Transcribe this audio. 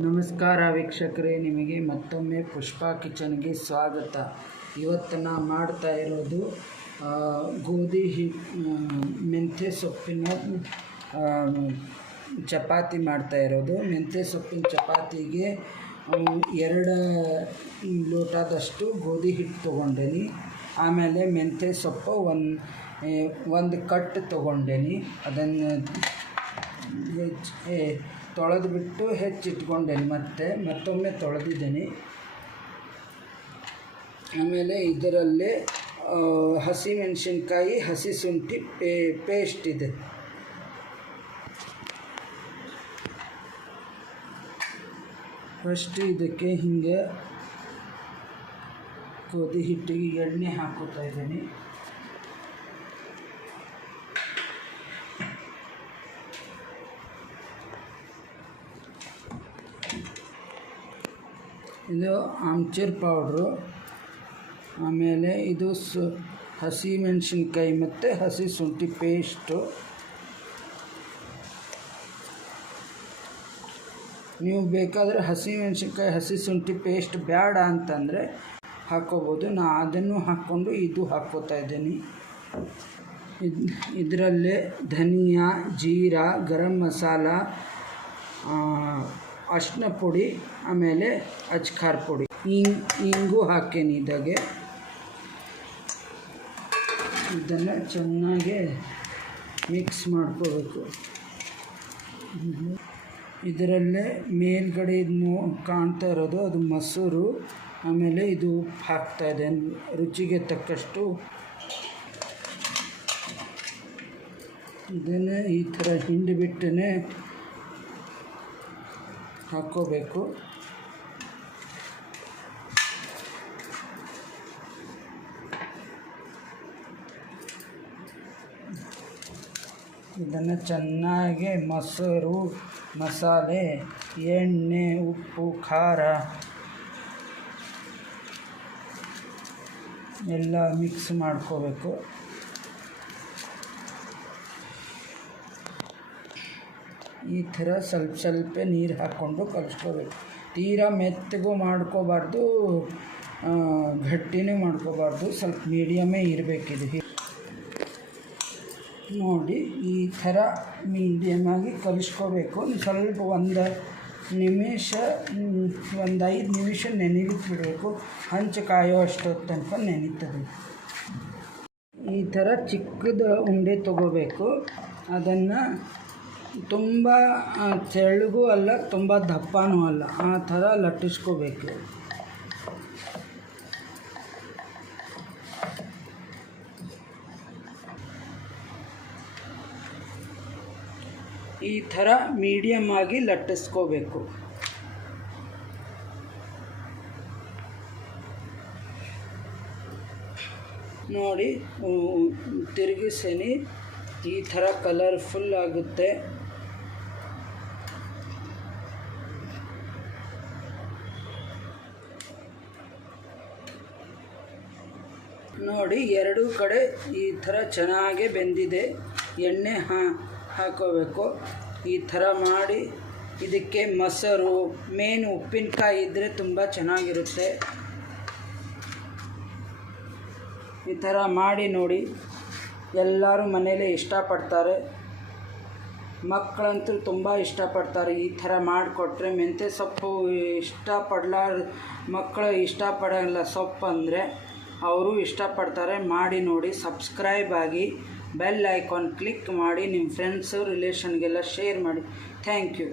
ನಮಸ್ಕಾರ ವೀಕ್ಷಕರೇ, ನಿಮಗೆ ಮತ್ತೊಮ್ಮೆ ಪುಷ್ಪಾ ಕಿಚನ್ಗೆ ಸ್ವಾಗತ. ಇವತ್ತು ನಾ ಮಾಡ್ತಾ ಇರೋದು ಗೋಧಿ ಹಿ ಮೆಂತ್ಯ ಸೊಪ್ಪಿನ ಚಪಾತಿ ಮಾಡ್ತಾ ಇರೋದು. ಮೆಂತ್ಯ ಸೊಪ್ಪಿನ ಚಪಾತಿಗೆ ಎರಡು ಲೋಟದಷ್ಟು ಗೋಧಿ ಹಿಟ್ಟು ತೊಗೊಂಡೇನಿ. ಆಮೇಲೆ ಮೆಂತ್ಯ ಸೊಪ್ಪು ಒಂದು ಒಂದು ಕಟ್ ತೊಗೊಂಡೇನಿ. ಅದನ್ನು ತೊಳೆದು ಬಿಟ್ಟು ಹೆಚ್ಚಿಟ್ಕೊಂಡೇನೆ, ಮತ್ತೆ ಮತ್ತೊಮ್ಮೆ ತೊಳೆದಿದ್ದೀನಿ. ಆಮೇಲೆ ಇದರಲ್ಲಿ ಹಸಿ ಮೆಣಸಿನ್ಕಾಯಿ ಹಸಿ ಶುಂಠಿ ಪೇ ಪೇಸ್ಟ್ ಇದೆ. ಫಸ್ಟ್ ಇದಕ್ಕೆ ಹಿಂಗೆ ಗೋಧಿ ಹಿಟ್ಟಿಗೆ ಎಣ್ಣೆ ಹಾಕೋತಾ ಇದ್ದೀನಿ. ಇದು ಆಮ್ಚೂರ್ ಪೌಡ್ರು ಆಮೇಲೆ ಇದು ಸು, ಹಸಿ ಮೆಣಸಿನ್ಕಾಯಿ ಮತ್ತು ಹಸಿ ಶುಂಠಿ ಪೇಸ್ಟು ನೀವು ಬೇಕಾದರೆ ಹಸಿ ಮೆಣಸಿನ್ಕಾಯಿ, ಹಸಿ ಶುಂಠಿ ಪೇಸ್ಟ್ ಬೇಡ ಅಂತಂದರೆ ಹಾಕ್ಕೋಬೋದು ನಾ ಅದನ್ನು ಹಾಕ್ಕೊಂಡು ಇದು ಹಾಕ್ಕೋತಾ ಇದ್ದೀನಿ. ಇದು, ಇದರಲ್ಲೇ ಧನಿಯಾ, ಜೀರಾ, ಗರಂ ಮಸಾಲ ಅರಿಶಿನ ಪುಡಿ, ಆಮೇಲೆ ಅಚ್ಕಾರ್ ಪುಡಿ. ಹಿಂಗ್, ಹಿಂಗು ಹಾಕೇನಿ ಇದಾಗೆ. ಇದನ್ನು ಚೆನ್ನಾಗಿ ಮಿಕ್ಸ್ ಮಾಡ್ಕೋಬೇಕು. ಇದರಲ್ಲೇ ಮೇಲ್ಗಡೆ ಇದು ಕಾಣ್ತಾ ಇರೋದು ಅದು ಮೊಸರು, ಆಮೇಲೆ ಇದು ಉಪ್ಪು ಹಾಕ್ತಾ ಇದೆ ರುಚಿಗೆ ತಕ್ಕಷ್ಟು. ಇದನ್ನು ಈ ಥರ ಹಿಂಡಿಬಿಟ್ಟೇ ಹಾಕ್ಕೋಬೇಕು ಇದನ್ನು ಚೆನ್ನಾಗಿ ಮೊಸರು ಮಸಾಲೆ ಎಣ್ಣೆ ಉಪ್ಪು ಖಾರ ಎಲ್ಲ ಮಿಕ್ಸ್ ಮಾಡ್ಕೋಬೇಕು. ಈ ಥರ ಸ್ವಲ್ಪ ಸ್ವಲ್ಪ ನೀರು ಹಾಕ್ಕೊಂಡು ಕಲಿಸ್ಕೋಬೇಕು. ತೀರಾ ಮೆತ್ತಗೂ ಮಾಡ್ಕೋಬಾರ್ದು ಗಟ್ಟಿನೂ ಮಾಡ್ಕೋಬಾರ್ದು, ಸ್ವಲ್ಪ ಮೀಡಿಯಮೇ ಇರಬೇಕಿದು ನೋಡಿ, ಈ ಥರ ಮೀಡಿಯಮಾಗಿ ಕಲಿಸ್ಕೋಬೇಕು. ಸ್ವಲ್ಪ ಒಂದು ನಿಮಿಷ, ಒಂದು ಐದು ನಿಮಿಷ ನೆನೆಲಿಕ್ಕೆ ಬಿಡಬೇಕು ಹಂಚು ಕಾಯೋ ಅಷ್ಟೊತ್ತು ತನಕ ನೆನೀತದೆ. ಈ ಥರ ಚಿಕ್ಕದ ಉಂಡೆ ತಗೋಬೇಕು. ಅದನ್ನು ತುಂಬ ತೆಳ್ಳಗೂ ಅಲ್ಲ, ತುಂಬ ದಪ್ಪನೂ ಅಲ್ಲ. ಆ ಥರ ಲಟ್ಟಿಸ್ಕೋಬೇಕು. ಈ ಥರ ಮೀಡಿಯಮ್ ಆಗಿ ಲಟ್ಟಿಸ್ಕೋಬೇಕು. ನೋಡಿ ತಿರುಗಿಸೇನಿ. ಈ ಥರ ಕಲರ್ಫುಲ್ ಆಗುತ್ತೆ. ನೋಡಿ, ಎರಡೂ ಕಡೆ ಈ ಥರ ಚೆನ್ನಾಗೇ ಬೆಂದಿದೆ. ಎಣ್ಣೆ ಹಾ, ಹಾಕೋಬೇಕು. ಈ ಥರ ಮಾಡಿ ಇದಕ್ಕೆ ಮೊಸರು, ಮೇನ್, ಉಪ್ಪಿನಕಾಯಿ ಇದ್ದರೆ ತುಂಬ ಚೆನ್ನಾಗಿರುತ್ತೆ. ಈ ಥರ ಮಾಡಿ ನೋಡಿ. ಎಲ್ಲರೂ ಮನೇಲಿ ಇಷ್ಟಪಡ್ತಾರೆ. ಮಕ್ಕಳಂತೂ ತುಂಬ ಇಷ್ಟಪಡ್ತಾರೆ ಈ ಥರ ಮಾಡಿಕೊಟ್ರೆ. ಮೆಂತ್ಯ ಸೊಪ್ಪು ಇಷ್ಟಪಡಲಾರ ಮಕ್ಕಳು ಇಷ್ಟಪಡಲ್ಲ ಸೊಪ್ಪು ಅಂದರೆ ಅವರು ಇಷ್ಟಪಡ್ತಾರೆ, ಮಾಡಿ ನೋಡಿ ಸಬ್ಸ್ಕ್ರೈಬ್ ಆಗಿ ಬೆಲ್ ಐಕಾನ್ ಕ್ಲಿಕ್ ಮಾಡಿ ನಿಮ್ಮ ಫ್ರೆಂಡ್ಸು ರಿಲೇಷನ್ಗೆಲ್ಲ ಶೇರ್ ಮಾಡಿ. Thank you